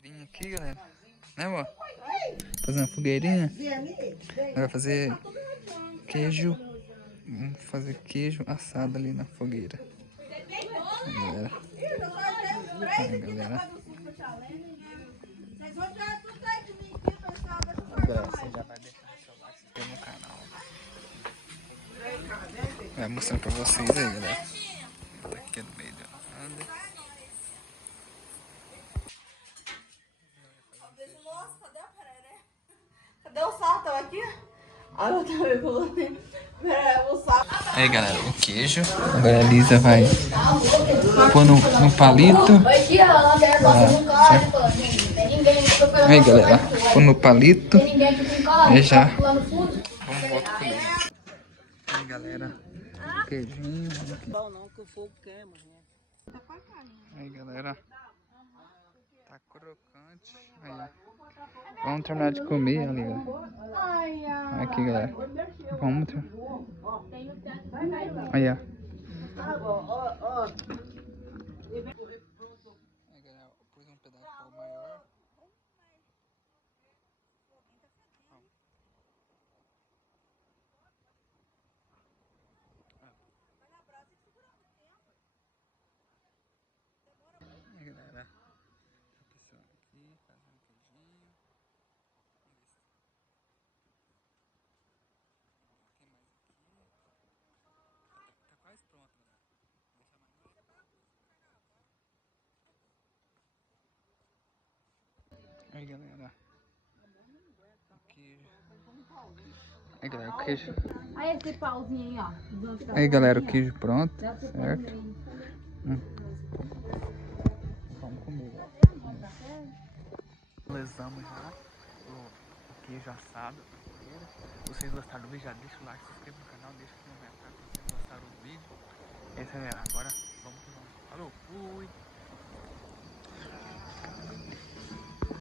Fogueirinha aqui, galera. Né, amor? Fazer uma fogueirinha. Vai fazer queijo. Vamos fazer queijo assado ali na fogueira. Galera. Aí, galera. Galera, você já vai deixar seu like, se inscrever no canal. Vai mostrando pra vocês aí, galera. Tá aqui no meio da onda. Cadê o sarro? Tava aqui? Ai, eu tava colocando. O sarro. Aí, galera, o queijo. Agora a Lisa vai pôr no palito. Aí, galera, pôr no palito. E já vamos voltar com ele. Aí, galera, o queijinho. Bom não, que o fogo queima, né? Aí, galera, tá crocante. Aí, ó. Vamos terminar de comer ali, galera. Aqui, galera. Vamos terminar. Aí, ó. Aí, galera, eu pus um pedaço de pau maior. Aí, galera, a pessoa aqui fazendo queijinho. Tem mais aqui. Tá quase pronto, galera. Aí, galera. O queijo. Aí, galera, o queijo. Aí esse pauzinho aí, ó. Aí, galera, o queijo pronto, certo? Vamos comer, galera. Finalizamos já o queijo assado. Se vocês gostaram do vídeo, já deixa o like, se inscreva no canal, deixa aqui no comentário se vocês gostaram do vídeo. É isso aí, galera. Agora vamos que vamos. Falou, fui!